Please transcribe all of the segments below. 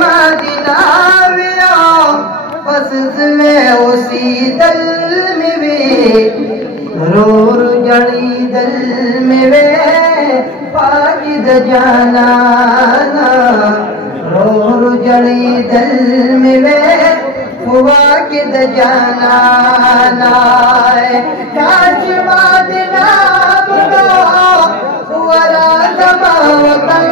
Medina बस में उसी दल में वे रोर जड़ी दल में वे पाकिद जाना रोर जड़ी दल में वे वाकिद जाना काश मदीना वरा दबावतन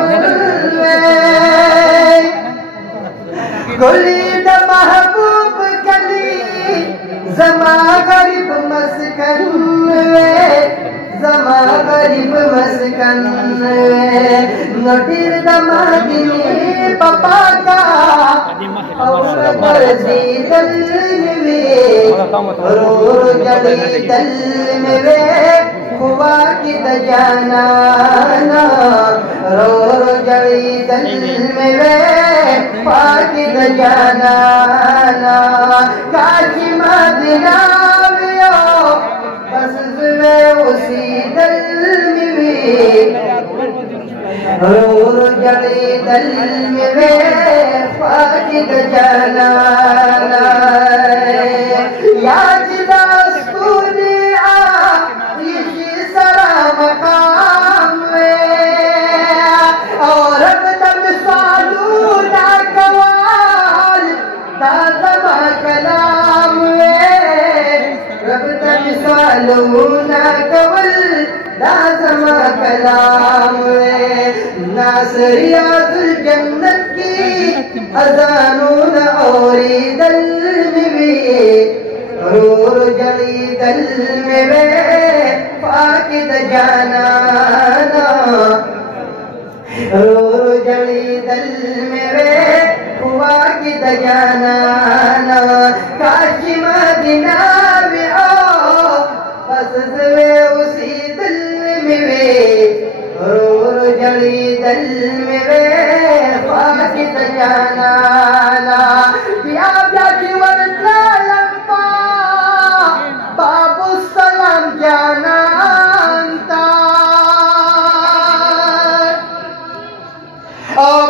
गुली द महबूब कली जमा गरीब मस्कन जमा गरीब मस्कन नटीर द मदीने पपा का और मर्जी दल में रो जड़ी दल में वे हुआ कि जाना रो जड़ी दल में वे पाकिद जाना काशी मदीना बस में उसी दल में वे रोर जड़ी दल में वे पाकिद जाना याद कलाम नासरियातुल जन्नत की अज़ानून और दल में वे रोर जड़ी दल में वे पाकिद जाना रोर जड़ी दल में वे पाकिद जाना काशी मदीना में बस में उसी दल में वे रोर जड़ी दल में वे पाकिद जाना बाबू सलाम जाना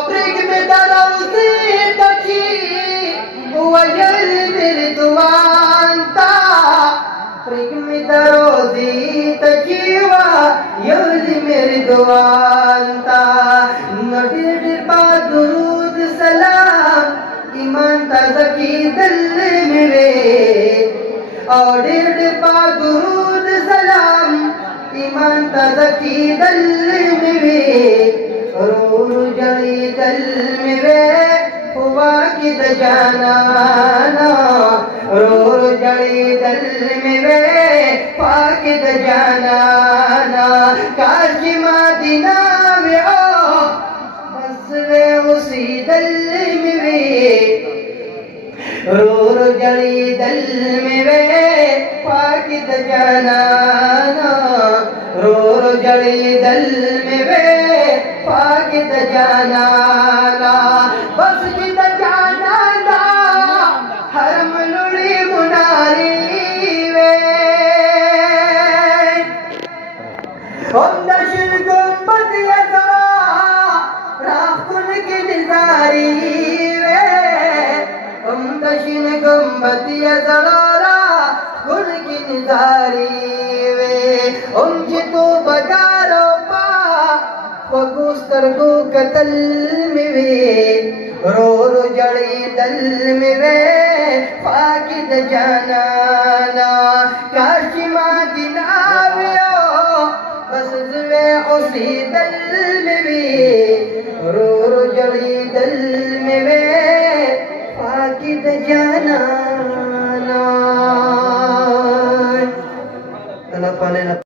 प्रिग में दरौजी तकी वयल मेरी दुआंता प्रिग में दरौजी तकी वयल मेरी दुआंता नबी पा दुरूद सलाम ईमान तज़की दिल में वे और पा दुरूद सलाम ईमान तज़की दिल में वे रोर जड़ी दल में वे वाकिद जाना रोर जड़ी दल में वे पाकिद जाना काशी मदीना में बस में उसी दल में वे रोर जड़ी दल में वे पाकिद जाना रोर जड़ी दल में वे पाकिद जाना बस किद जाना हरम लुड़ी मुनारी वे हम दशिन गुंबद यदा राखुन की निजारी वे हम दशिन गुंबद यदा राखुन की निजारी वे हम जितो बगारो वगुस्तर को कतल में वे रोर जड़ी दल में वे पाकिद जाना काशी मदीना बस वे उसी दल में वे रोर जड़ी दल में वे पाकिद जाना